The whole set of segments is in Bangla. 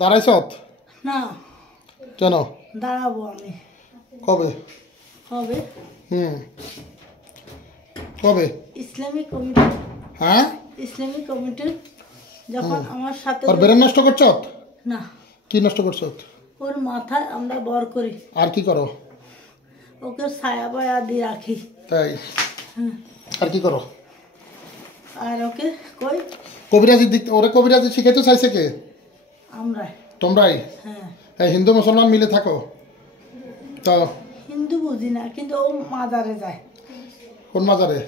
দাঁড়াইছত না কেন? দাঁড়াবো আমি। কবে? কবে? কবে? Islamic committee. হ্যাঁ, ইসলামিক কমিটি যখন আমার সাথে আর ব্রেন নষ্ট করছ? না। কি নষ্ট করছ? ওর মাথায় আমরা বর করি। আর কি করো? ওকে ছায়া বায়া দিয়ে রাখি। তাই? আর কি করো? আর ওকে কই কবিরাজি দিক ওরে কবিরাজি শিখাইতে চাইছে কে? আমরা। তোমরাই? হ্যাঁ। হিন্দু মুসলমান মিলে থাকো তো? হিন্দু বুঝি না, কিন্তু ও মাজারে যায়। কোন মাজারে?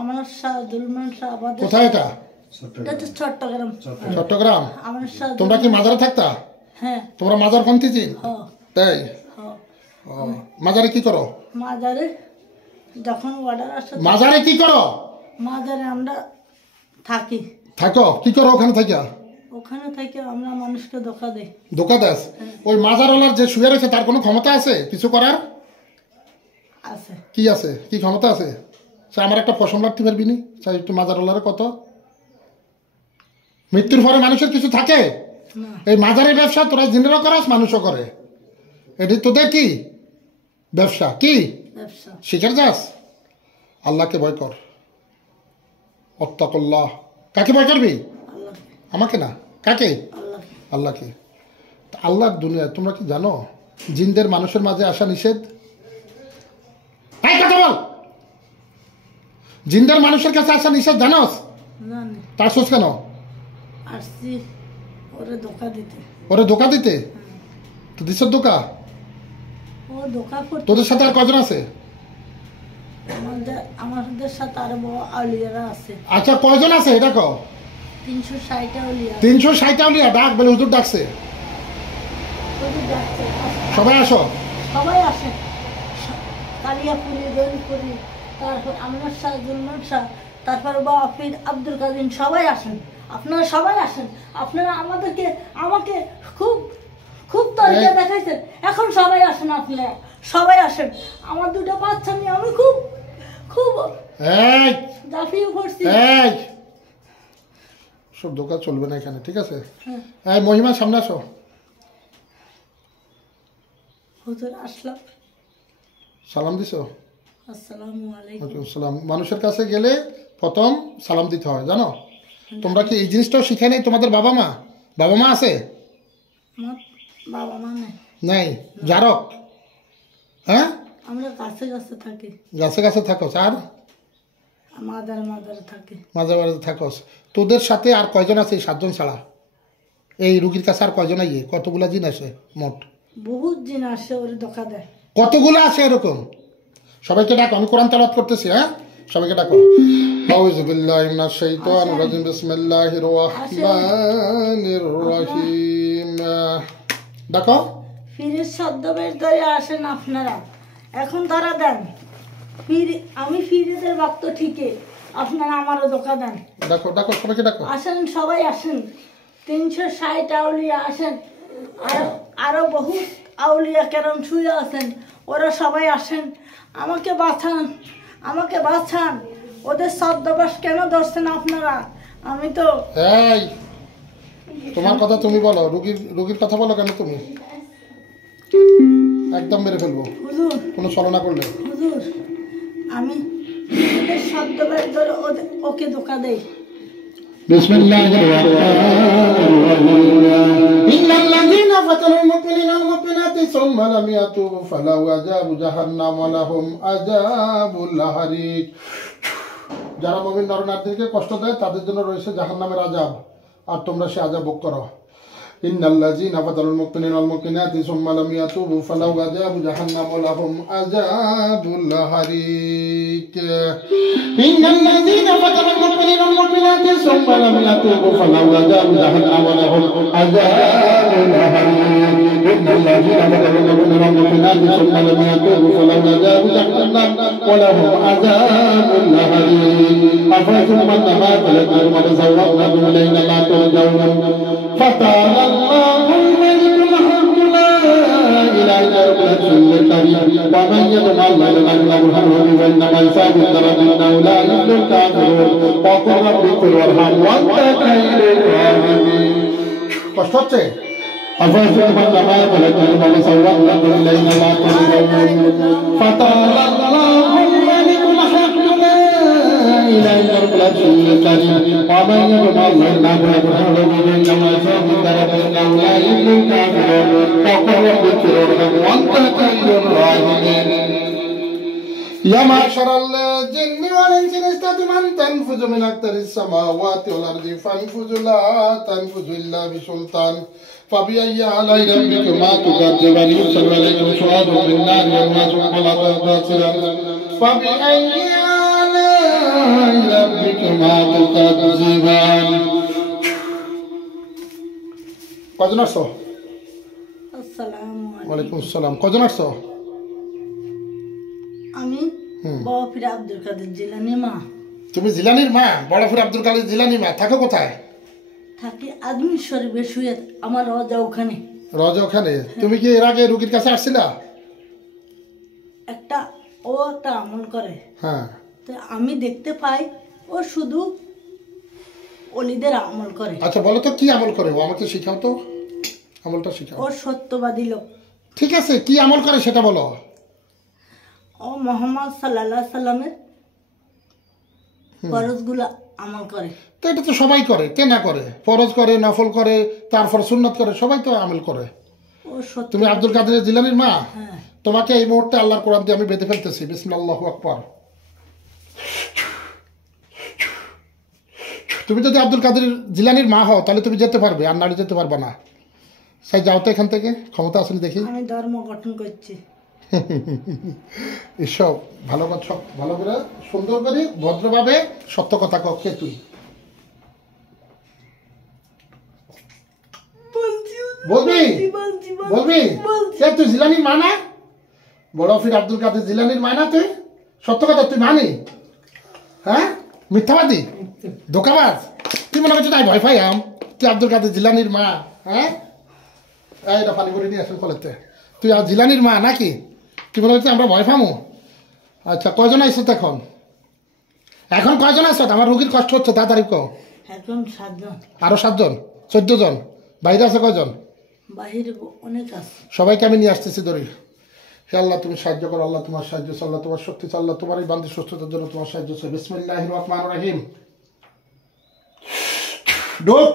আমার শাহদুলমান শাহবাদ। কোথায় এটা? এটা তো চট্টগ্রাম। চট্টগ্রাম? আমার তোমরা কি মাজারে থাকতা? হ্যাঁ। তোমরা মাজার পন্থী ছিল? তাই? মাজারে কি করো? মাজারে যখন অর্ডার আসে। মাজারে কি করো? মাজারে আমরা থাকি। থাকো? কি করো ওখানে থাকি? ওখানে থেকে আমরা মানুষকে ধোকা দেই। ধোকা দেস? ওই মাজারওয়ালার যে শুয়ে রয়েছে তার কোনো ক্ষমতা আছে কিছু করার? আছে। কি আছে? কি ক্ষমতা আছে? সে আমার একটা পশম রাখতে পারবি নি? চাই একটু মাজারওয়ালার কত? মৃত্যুর পরে মানুষের কিছু থাকে? এই মাজারের ব্যবসা তোরা জিনেরও করাস, মানুষও করে। এটি তোদের কি ব্যবসা? কি ব্যবসা? শিখের যাস? আল্লাহকে ভয় কর। অত্তাকুল্লাহ। কাকে ভয় করবি? আমাকে না, কাকে? আল্লাহকে। আল্লাহর দুনিয়া তোমরা কি জানো জিনদের মানুষের মাঝে আসা নিষেধ? কথা বল। জিনদের মানুষের কাছে আসা নিষেধ জানোস? তার সোচ কেন? আসছি ওরে ধোকা দিতে। ওরে ধোকা দিতে? তো দিছর ধোকা? ও ধোকা করতে। তোদের সাথে আর কজন আছে? আমাদের সাথে আরো বড় আউলিয়ারা আছে। আচ্ছা, কয়জন আছে এটা কও? 360 আউলিয়া। 360 আউলিয়া? ডাক বলে হুজুর ডাকছে। সবাই আসো। সবাই আসে। কালিয়াপুরি, রহিমপুরি, তারপর আমরা শাহজুলমান শাহ, তারপর বাফির আব্দুল কাদিম, সবাই আসেন। আপনারা সবাই আসেন। আপনারা আমাকে খুব খুব তরিকা দেখাইছেন। এখন সবাই আসেন, আপনারা সবাই আসেন। আমার দুটো বাচ্চা নিয়ে আমি খুব খুব জাফিয়ে পড়ছি। সব দোকান চলবে না এখানে, ঠিক আছে? হ্যাঁ, মহিমা সামনে আসো। হুজুর আসলাম। সালাম দিছো? আসসালামু আলাইকুম। সালাম। মানুষের কাছে গেলে প্রথম সালাম দিতে হয়, জানো? তোমরা কি এই জিনিসটাও শিখাই নাই তোমাদের বাবা মা? বাবা মা আছে? বাবা মা নাই। জারক? হ্যাঁ, আমরা গাছে গাছে থাকি। গাছে গাছে থাকো? আর মাজারে মাজারে থাকি। মাঝে মাঝে থাকোস। তোদের সাথে আর কয়জন আছে এই 7 জন ছাড়া? এই রুগীর কাছে আর কয়জন আইয়ে? কতগুলা জিন আসে মোট? বহুত জিন আসে, ওরে ধোকা দেয়। কতগুলো আছে এরকম? সবাইকে ডাকো, আমি কোরআন তেলাওয়াত করতেছি। হ্যাঁ, সবাইকে ডাকো। আউযু বিল্লাহি মিনাশ শাইতানির রাজিম। বিসমিল্লাহির রহমানির রহিম। ডাকো। ফিরের ছদ্মবেশ ধরে আসেন আপনারা। এখন ধরা দেন। আমি ফিরেদের ভক্ত ঠিকই, আপনারা আমারও ধোকা দেন। ডাকো ডাকো, সবাইকে ডাকো। আসেন, সবাই আসেন। 360 আউলিয়া আসেন। আরো বহু আউলিয়া কেরম শুয়ে আছেন, ওরা সবাই আসেন। আমাকে বাঁচান, আমাকে বাঁচান। ওদের ছদ্মবেশ কেন ধরছেন আপনারা? আমি তো তোমার কথা তুমি বলো। রুগীর কথা বলো কেন তুমি? একদম মেরে ফেলবো হুজুর, কোনো ছলনা করলে। হুজুর, আমি ওদের ছদ্মবেশ ধরে ওকে ধোকা দেই। বিসমিল্লাহির রাহমানির রহিম। ইন্নাল্লাযীনা ফাতানুল মুমিনিনা ওয়াল মুমিনাতি সুম্মা লাম ইয়াতুবু ফালাহু আযাবু জাহান্নাম ওয়া লাহুম আযাবুল হারিক। যারা মুমিন নরনারীদেরকে কষ্ট দেয় তাদের জন্য রয়েছে জাহান্নামের আযাব, আর তোমরা সে আযাব ভোগ করো। ইন্নাল্লাযীনা ফাতানুল মুমিনিনা ওয়াল মুমিনাতি সুম্মা লাম ইয়াতুবু ফালাহু আযাবু জাহান্নাম ওয়া লাহুম আযাবুল হারিক। ইন্নাল্লাযীনা ফাতানুল মুমিনিনা ওয়াল মুমিনাতি সুম্মা লাম ইয়াতুবু ফালাহু আযাবু জাহান্নাম ওয়া লাহুম আযাবুল হারিক। ইন্নাল্লাযীনা ফাতানুল মুমিনিনা ওয়াল মুমিনাতি সুম্মা লাম ইয়াতুবু ফালাহু আযাবু জাহান্নাম ওয়া লাহুম আযাবুল হারিক। আফাতুম আন্নামা ফালাকুম ওয়া তাযাওওয়াজু ইলাইনা লা তুরজাউন। فتعالى الله الملك الحق لا اله الا هو الحي القيوم ومن يدع الله له الحمد فانما يسابق ربنا لا يفلح الكافرون وقل رب اغفر وارحم وانت خير الراحمين। কষ্ট হচ্ছে? أفأسلم كما خلقكم وسوّرتكم الليل ما تسجدون فتعالى الله الملك الحق لا إله إلا هو العزيز الكريم ومن يطع الله فقد هدى كما شاء درجة لا يملك كافرون وقل ذكر وأنت خير الراحمين يا معشر الجن والإنس إن استطعتم أن تنفذوا من أقطار السماوات والأرض فانفذوا لا تنفذوا إلا بسلطان فبأي آلاء ربكما تكذبان يرسل عليكم شواظ من نار ونحاس فلا تنتصران فبأي آلاء ربكما تكذبان কজন আসছো? আসসালামু ওয়ালাইকুম আসসালাম। কজন আসছো? আমি বাবা ফিরে আব্দুল কাদের জিলানি মা। তুমি জিলানির মা? বড় ফির আব্দুল কাদের জিলানি মা। থাকো কোথায়? থাকি আদমি শরীফে শুয়ে, আমার রজা ওখানে। রজা ওখানে? তুমি কি এর আগে রুগীর কাছে আসছিলা? একটা আমল করে, হ্যাঁ। তো আমি দেখতে পাই ও শুধু অলিদের আমল করে। আচ্ছা বলো তো কি আমল করে? ও আমাকে শিখাও তো, আমলটা শিখাও। ও সত্যবাদী লোক। ঠিক আছে, কি আমল করে সেটা বলো। ও মোহাম্মদ সাল্লাল্লাহু সাল্লামের ফরজগুলো আমল করে। তো এটা তো সবাই করে, কে না করে? ফরজ করে, নফল করে, তারপর সুন্নত করে, সবাই তো আমল করে। ও সত্য। তুমি আব্দুল কাদের জিলানির মা? হ্যাঁ। তোমাকে এই মুহূর্তে আল্লাহর কোরআন দিয়ে আমি বেঁধে ফেলতেছি। বিসমিল্লাহু আকবার। তুমি যদি আব্দুল কাদের জিলানির মা হও তাহলে তুমি যেতে পারবে, আর নাড়ি যেতে পারবে না। সাই যাও তো এখান থেকে, ক্ষমতা আসেনি দেখি। আমি ধর্ম গঠন করছি। এসব ভালো কথা, ভালো করে সুন্দর করে ভদ্রভাবে সত্য কথা কে তুই বলবি? বলবি তুই জিলানির মা না? বড় ফির আব্দুল কাদের জিলানির মা না তুই? সত্য কথা তুই মানি? হ্যাঁ, মিথ্যাবাদী, ধোকাবাজ। তুই মনে করছিস তাই ভয় পাই আম? তুই আব্দুল কাদের জিলানির মা? হ্যাঁ, এটা পানি করে নিয়ে আসেন কলেতে। তুই আর জিলানির মা নাকি? কি মনে হচ্ছে আমরা ভয় পামো? আচ্ছা, কয়জন আইসো এখন? এখন কয়জন আছো? আমার রুগীর কষ্ট হচ্ছে, তাড়াতাড়ি কও। এখন 7 জন। আরো 7 জন, 14 জন। বাইরে আছে কয়জন? বাহিরে অনেক আছে। সবাইকে আমি নিয়ে আসতেছি ধরি। হে আল্লাহ তুমি সাহায্য করো, আল্লাহ তোমার সাহায্য, আল্লাহ তোমার শক্তি, আল্লাহ তোমার এই বান্দির সুস্থতার জন্য তোমার সাহায্য চাই। বিসমিল্লাহির রহমানির রহিম। ঢোক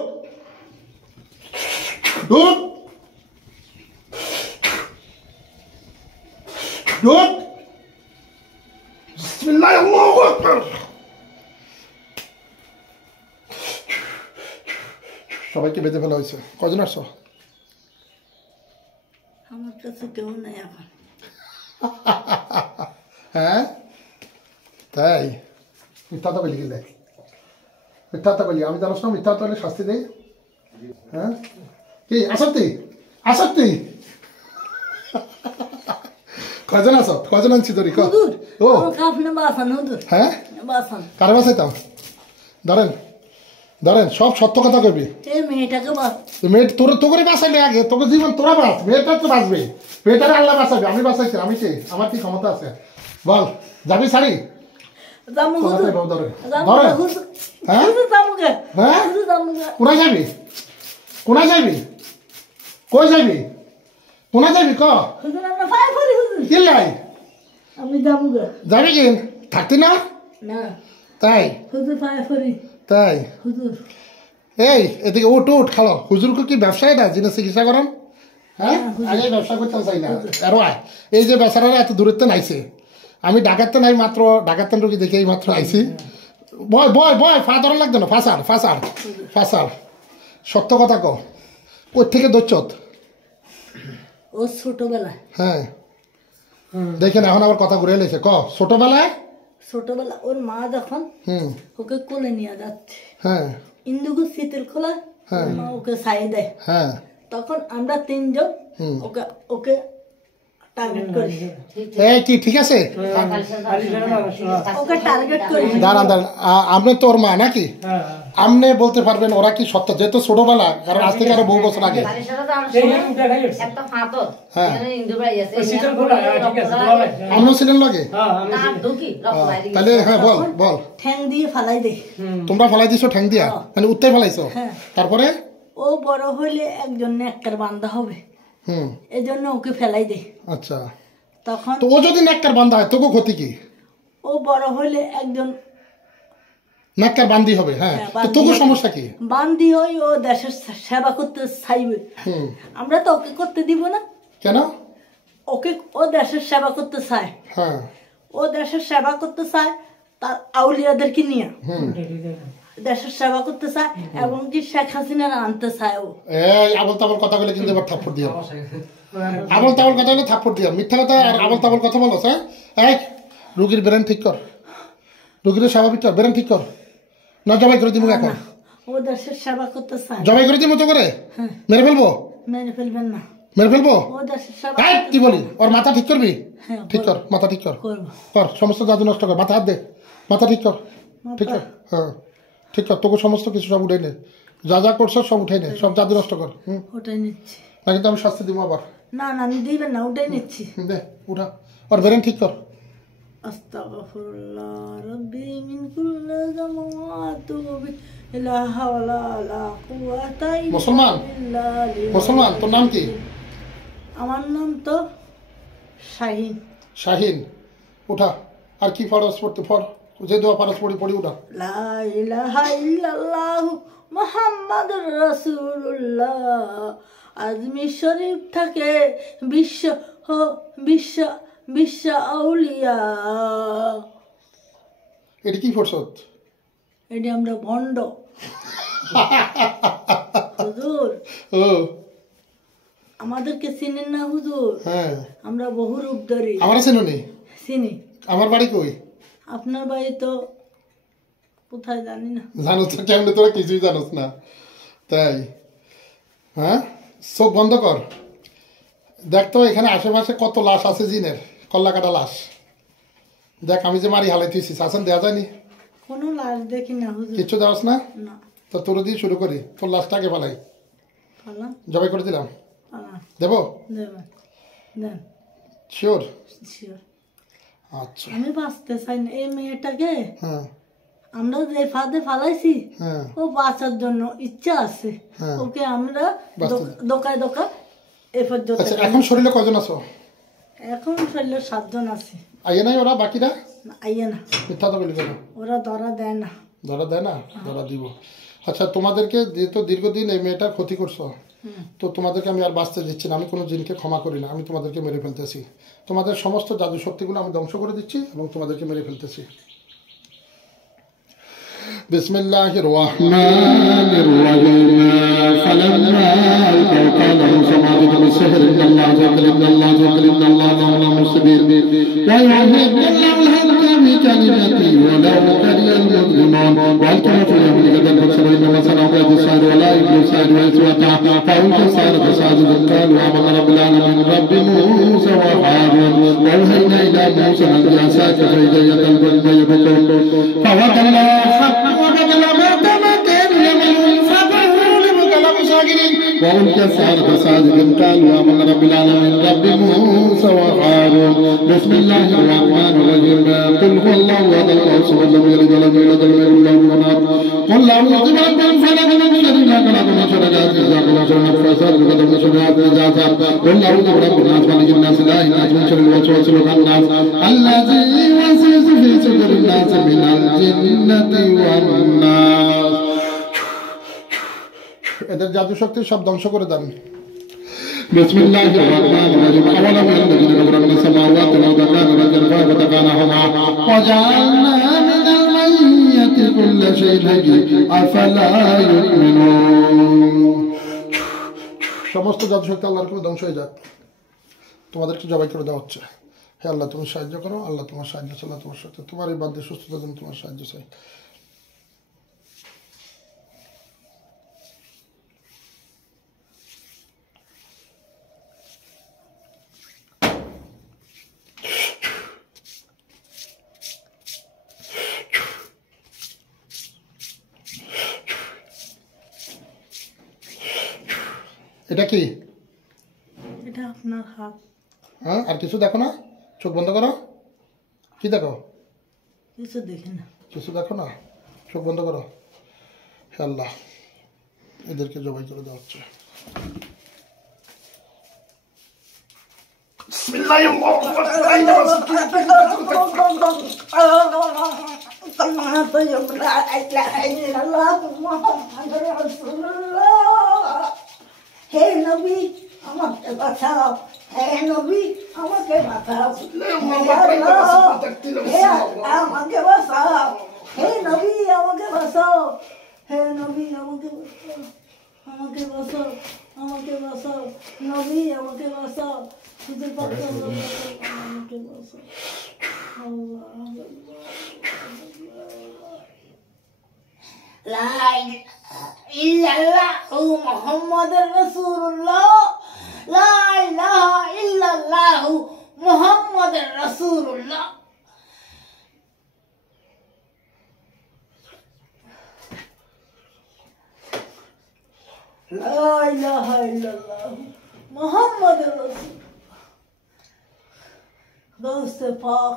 ঢোক ঢোক। বিসমিল্লাহ, আল্লাহু আকবার। সবাইকে বেঁধে ফেলা হয়েছে। কজন আসছো? আমার কাছে কেউ নাই এখন। হ্যাঁ তাই? মিথ্যা তো বলি গেলে, মিথ্যা তো বলি। আমি জানোস না মিথ্যা তো হলে শাস্তি দেই। হ্যাঁ কি আসক্তি? আসক্তি? কজন আস? কজন আনছি তোর? ও হ্যাঁ, কারে বাসাইতাম? ধরেন ধরেন, সব সত্য কথা কবি। মেয়ে তোর তো করে বাঁচাইলে আগে, তোকে জীবন তোরা বাঁচ, মেয়েটা তো বাঁচবে। মেয়েটারে আল্লাহ বাঁচাবে, আমি বাঁচাইছি। আমি কে? আমার কি ক্ষমতা আছে? বল, যাবি শাড়ি? কোনায় যাবি? কোনায় যাবি? কই যাবি? কোনায় যাবি? লাই যাবি কি? থাকতি না? তাই তাই? এই এদিকে উঠ উঠ, খালো। হুজুরকে কি ব্যবসায় না জিনিস চিকিৎসা করেন? হ্যাঁ, আগে ব্যবসা করতে চাই না। আরো এই যে বেচারারা এত দূরত্বে নাইছে, আমি ডাকাতে নাই মাত্র, ডাকাতে রুগী দেখে এই মাত্র আইছি। বয় বয় বয়, ফা ধরা লাগতো না। ফাঁসার ফাঁসার ফাঁসার, সত্য কথা ক। কোথ থেকে দোচ্ছত? ও ছোটবেলায়। হ্যাঁ দেখেন এখন আবার কথা ঘুরে এলেছে। ক ছোটবেলায়? ছোটবেলা ওর মা যখন ওকে কোলে নিয়ে যাচ্ছে, হ্যাঁ, ইন্দুকু শীতল খোলা, মা ওকে ছাই দেয়। হ্যাঁ, তখন আমরা 3 জন ওকে ওকে টার্গেট করি। এই কি ঠিক আছে? ওকে টার্গেট করি। দাঁড়ান দাঁড়ান, আপনি তোর মা নাকি? আপনি বলতে পারবেন ওরা কি সত্য? যেহেতু ছোটবেলা, কারণ আজ থেকে আরো বহু বছর আগে। আমিও ছিলেন লাগে? তাহলে হ্যাঁ বল বল। ঠ্যাং দিয়ে ফালাই দে। তোমরা ফালাই দিছো ঠ্যাং দিয়া? মানে উত্তর ফালাইছো? তারপরে ও বড় হলে একজন নেককার বান্দা হবে, এই জন্য ওকে ফেলাই দে। আচ্ছা, তখন তো ও যদি নেককার বান্দা হয় তোকে ক্ষতি কি? ও বড় হলে একজন নেককার বান্দি হবে। হ্যাঁ, তো তোকে সমস্যা কি? বান্দি হই, ও দেশের সেবা করতে চাইবে, আমরা তো ওকে করতে দিব না। কেন? ওকে, ও দেশের সেবা করতে চায়। হ্যাঁ, ও দেশের সেবা করতে চায়, তার আউলিয়াদেরকে নিয়ে দেশের সেবা করতে চায়, এবং কি শেখ হাসিনার আনতে চায়। ও এই আবল তাবল কথা বলে কিন্তু এবার থাপ্পড় দিয়া, আবল তাবল কথা বলে থাপ্পড় দিয়া, মিথ্যা কথা আর আবল তাবল কথা বলো। হ্যাঁ, এই রুগীর ব্রেন ঠিক কর, রুগীর স্বাভাবিক কর, ব্রেন ঠিক কর, না জবাই করে দিব এখন। ও দেশের সেবা করতে চায়, জবাই করে দিব তো করে মেরে ফেলবো? মেরে ফেলবেন না, মেরে ফেলবো। ও দেশের সেবা কি বলি, ওর মাথা ঠিক করবি? হ্যাঁ, ঠিক কর, মাথা ঠিক কর, করবো। কর, সমস্ত জাদু নষ্ট কর, মাথা হাত দে, মাথা ঠিক কর, ঠিক কর। হ্যাঁ, ঠিক কর, তোকে সমস্ত কিছু সব উঠাই নে, যা যা করছো সব উঠাই নে, সব জাদু নষ্ট কর। ওটাই নিচ্ছি। না কিন্তু আমি শাস্তি দিব আবার। না না, দিবেন না, ওটাই নিচ্ছি। দে উঠা, ওর ব্রেন ঠিক কর। আস্তাগফিরুল্লাহ রাব্বি মিন কুল্লি যামাতু ইলাহা ওয়ালা লা কুওয়াতা ইল্লা মুসলমান, বিল্লাহ। মুসলমান, তোর নাম কি? আমার নাম তো শাহিন। শাহিন, উঠা। আর কি ফরজ পড়তে ফর, যে দোয়া ফরজ পড়ি পড়ি উঠা। লা ইলাহা ইল্লাল্লাহ মুহাম্মাদুর রাসূলুল্লাহ। আজমির শরীফ থাকে বিশ্ব বিশ্ব বিশ্ব আউলিয়া। এটা কি ফরসত? এটি আমরা ভণ্ড হুজুর, ও আমাদেরকে চিনেন না হুজুর? হ্যাঁ, আমরা বহু রূপ ধরি। আমার চেনো নেই? চিনি। আমার বাড়ি কই? আপনার বাড়ি তো কোথায় জানি না। জানো তো কেমনে, তোরা কিছুই জানোস না তাই? হ্যাঁ, চোখ বন্ধ কর, দেখ তো এখানে আশেপাশে কত লাশ আছে জিনের, কল্লা কাটা লাশ। দেখ আমি যে মারি হালাই তুইছিস, আসেন দেওয়া যায়নি? কোনো লাশ দেখি না হুজুর। কিচ্ছু দেওয়াস না? না। তো তোর দিয়ে শুরু করি, তোর লাশটা আগে ফেলাই, ফালান জবাই করে দিলাম, ফালান দেবো? দেবেন, দেন। শিওর? শিওর। আচ্ছা, আমি বাঁচতে চাই না। এই মেয়েটাকে হ্যাঁ আমরা যে ফাঁদে ফালাইছি, হ্যাঁ ও বাঁচার জন্য ইচ্ছা আছে। হ্যাঁ। ওকে আমরা বাঁচতে- দোকায় দোকায় এ পর্যন্ত। আচ্ছা, এখন শরীরে কজন আছো? এখন শরীরে 7 জন আছে। আইয়ে নাই ওরা বাকিরা? না, আইয়ে না, মিথ্যা তো বলি কেন? ওরা ধরা দেয় না। ধরা দেয় না? ধরা দিব। আচ্ছা, তোমাদেরকে যেহেতু দীর্ঘদিন এই মেয়েটার ক্ষতি করছো, তো তোমাদেরকে আমি আর বাঁচতে দিচ্ছি না। আমি কোনো জিনকে ক্ষমা করি না, আমি তোমাদেরকে মেরে ফেলতেছি। তোমাদের সমস্ত জাদু শক্তিগুলো আমি ধ্বংস করে দিচ্ছি এবং তোমাদেরকে মেরে ফেলতেছি। বিসমিল্লাহির রহমানির রহিম। ফালাম্মা আলকাউ ক্বালা মূসা মা জিতু বিসসিহরি ইন্নাল্লাহা মা'আল মুসলিমিন ওয়া ইউহিব্বুল্লাহু আল-হাক্কা বিকালিমাতিহি ওয়ালাউ কারিহাল মুজরিমুন। ওয়ালকাউ ফি আমরিকা তানফাসিরু ইন্নামা সানা'u বিসাইরি ওয়া লা ইবnu সাইরি ওয়া ইসওয়াতা ফাউলকা সারতা সাজিদান ক্বালু আমানা রাব্বিল আলামিন রাব্বি মূসা ওয়া হারুন ওয়া আওহাইনা ইলা মূসা আন ইয়াসাকা ফাইদায়াতাল বাদরি ইয়াবকুন ফাওয়াকাল্লাহু وألقي السحرة ساجدا قالوا آمنا رب العالمين رب موسى وهارون. بسم الله الرحمن الرحيم. قل هو الله أحد الله الصمد لم يلد ولم يولد ولم يكن له كفوا أحد. قل أعوذ برب الفلق من شر ما خلق ومن شر غاسق إذا وقب ومن شر النفاثات في العقد ومن شر حاسد إذا حسد. قل أعوذ برب الناس مالك الناس إله الناس من شر الوسواس الخناس الذي يوسوس في صدور الناس من الجنة والناس. এদের জাদু শক্তি সব ধ্বংস করে দেন। বিসমিল্লাহির রহমানির রহিম। আওয়ালাম ইয়াল্লাযিনা কাফারু মিনাস সামাওয়াতি ওয়াল আরদি রাজফা ফাতাকানাহুমা ওয়া জাআলনা মিনাল মাইয়্যিতি কুল্লা শাইইন হায়্যিন আফালা ইউমিনুন। সমস্ত জাদু শক্তি আল্লাহর কোন ধ্বংস হয়ে যাক। তোমাদেরকে জবাই করে দেওয়া হচ্ছে। হে আল্লাহ, তুমি সাহায্য করো। আল্লাহ তোমার সাহায্য চাই, আল্লাহ তোমার সাথে। তোমার এই বান্দির সুস্থতার জন্য তোমার সাহায্য চাই। এটা কি? এটা আপনার হাত। হ্যাঁ, আর কিছু দেখো না? চোখ বন্ধ করো। কি দেখো? কিছু দেখি না। কিছু দেখো না? চোখ বন্ধ করো। হে আল্লাহ, এদেরকে জবাই করে দেওয়া হচ্ছে। হে নবী আমাকে বাঁচাও, হে নবী আমাকে বাঁচাও, আমাকে বাঁচাও, হে নবী আমাকে বাঁচাও, হে নবী আমাকে বাঁচাও, আমাকে বাঁচাও, আমাকে বাঁচাও, নবী আমাকে বাঁচাও, খুঁজে পাচ্ছি আমাকে বাঁচাও। লা ইল্লাল্লাহু মুহাম্মাদুর রাসূলুল্লাহ, লা ইলাহা ইল্লাল্লাহু মুহাম্মাদুর রাসূলুল্লাহ। লা ইলাহা ইল্লাল্লাহু মুহাম্মাদুর রাসূলুল্লাহ। দোস্তে পাক,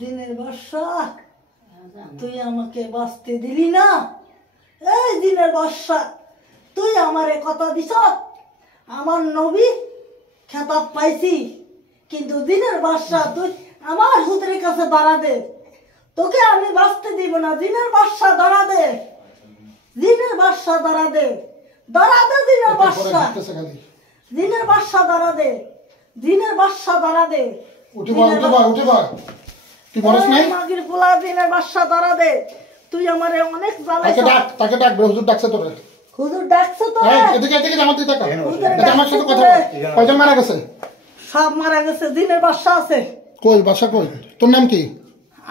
দিনের বর্ষা তুই আমাকে বাঁচতে দিলি না। এই দিনের বর্ষা তুই আমারে কথা দিছ, আমার নবী খেতাব পাইছি, কিন্তু দিনের বর্ষা তুই আমার হুজুরের কাছে দাঁড়া দে, তোকে আমি বাঁচতে দিব না। দিনের বর্ষা দাঁড়া দে, দিনের বর্ষা দাঁড়া দে, দাঁড়া দে, দিনের বর্ষা, দিনের বর্ষা দাঁড়া দে, দিনের বর্ষা দাঁড়া দে। উঠে বা তুই বলছ নাই মাগির পোলা, দিনের বর্ষা দাঁড়া দে, তুই আমারে অনেক জ্বালাইছ। তাকে ডাক, হুজুর ডাকছে তোরে। হুজুর ডাকছে তো? এদিকে জামাত তুই টাকা, এটা আমার সাথে কথা বল। কয়জন মারা গেছে? সব মারা গেছে। দিনের বর্ষা আছে। কই বাসা কই? তোর নাম কি?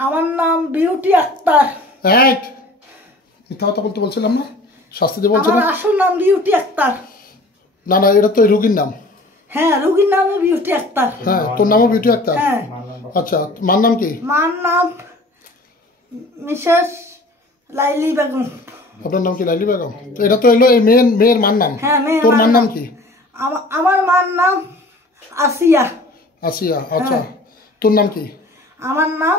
আমার নাম বিউটি আক্তার। এই মিথ্যা কথা বলতে বলছিলাম না, শাস্তি দিয়ে বলছিলাম। আমার আসল নাম বিউটি আক্তার। না না, এটা তো রোগীর নাম। হ্যাঁ, রোগীর নাম বিউটি আক্তার। হ্যাঁ, তোর নামও বিউটি আক্তার? হ্যাঁ। আচ্ছা, মার নাম কি? মার নাম মিসেস লাইলি বেগম। আপনার নাম কি? লাইলি বেগম। তো এটা তো এলো এই মেয়ের মার নাম। হ্যাঁ, মেয়ের তোর মার নাম কি? আমার মার নাম আসিয়া। আসিয়া। আচ্ছা, তোর নাম কি? আমার নাম,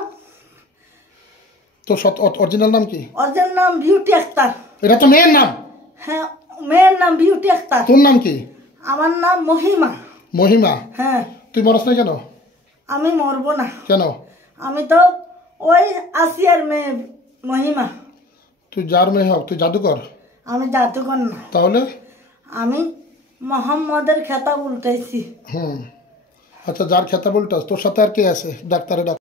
তোর অরিজিনাল নাম কি? অরিজিনাল নাম বিউটি আক্তার। এটা তো মেয়ের নাম। হ্যাঁ, মেয়ের নাম বিউটি আক্তার। তোর নাম কি? আমার নাম মহিমা। মহিমা। হ্যাঁ। তুই মরস না কেন? আমি মরবো না। কেন? আমি তো ওই আসিয়ার মেয়ে মহিমা। তুই যার মেয়ে হোক, তুই জাদুকর? আমি জাদুকর না। তাহলে? আমি মোহাম্মদের খেতাব উল্টাইছি। আচ্ছা, যার খেতাব উল্টাস, তোর সাথে আর কে আছে? ডাক্তারে ডাক।